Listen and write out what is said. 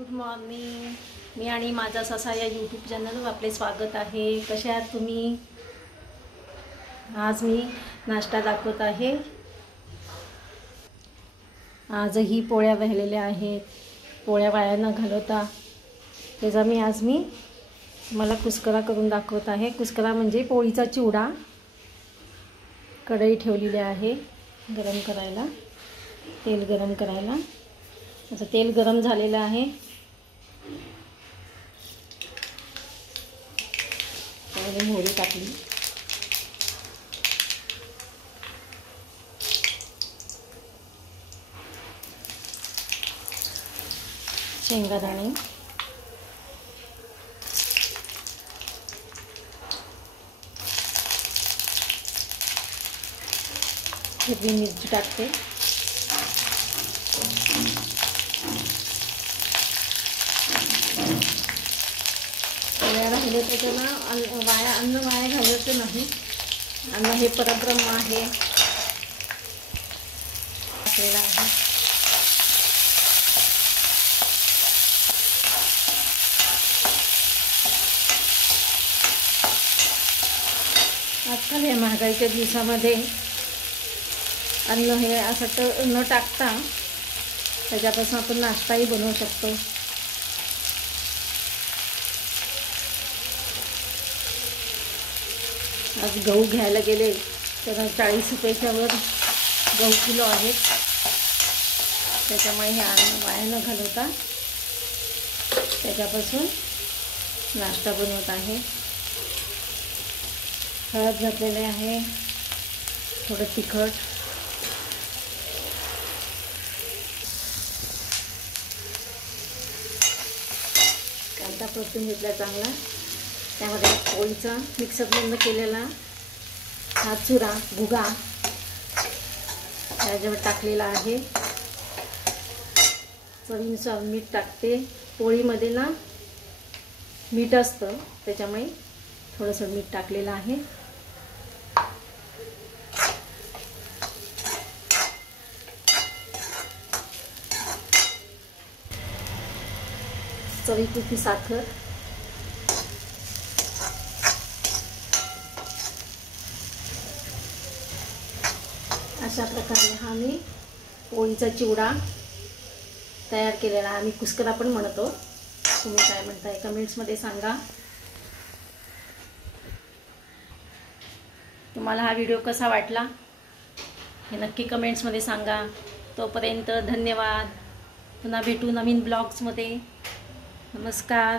Good morning. मी आणि माझा ससा या यूट्यूब चॅनलवर आपले स्वागत आहे. कसे आहात तुम्ही? आज मी नाश्ता दाखवत आहे. आजही पोळ्या वाहिलेल्या आहेत. पोळ्या वाया न घालवता त्याचा आज मी मला कुस्करा करून दाखवत आहे. कुस्करा म्हणजे पोळीचा चिवडा. कढई ठेवलेली आहे गरम करायला, तेल गरम करायला. आता तेल गरम झालेलं आहे. पहिले मोहरी टाकली, शेंगादाणे, हिरवी मिरची टाकते, राहिले त्याच्यानं अन्न वाया घालायचं नाही. अन्न हे परब्रह्म आहे. टाकलेलं आहे. आजकाल या महागाईच्या दिवसामध्ये अन्न हे असं न टाकता त्याच्यापासून आपण नाश्ताही बनवू शकतो. आज गहू घ्यायला गेले तर 40 रुपयाच्या वर गहू किलो आहेत. त्याच्यामुळे हे अन्न वाया न घालवता त्याच्यापासून नाश्ता बनवत आहे. हळद घातलेले आहे, थोडं तिखट, कांदा परतून घेतला चांगला. त्यामध्ये पोळीचा मिक्सर बंद केलेला हा चुरा भुगा त्याच्यावर टाकलेला आहे. चवीनुसार मीठ टाकते. पोळीमध्ये ना मीठ असतं, त्याच्यामुळे थोडंसं मीठ टाकलेलं आहे. चवीपुरती साखर, अशा प्रकारे हा मी पोळीचा चिवडा तयार केलेला आहे. आम्ही कुस्करा पण म्हणतो. तुम्ही काय म्हणताय कमेंट्समध्ये सांगा. तुम्हाला हा व्हिडिओ कसा वाटला हे नक्की कमेंट्समध्ये सांगा. तोपर्यंत धन्यवाद. पुन्हा भेटू नवीन ब्लॉग्समध्ये. नमस्कार.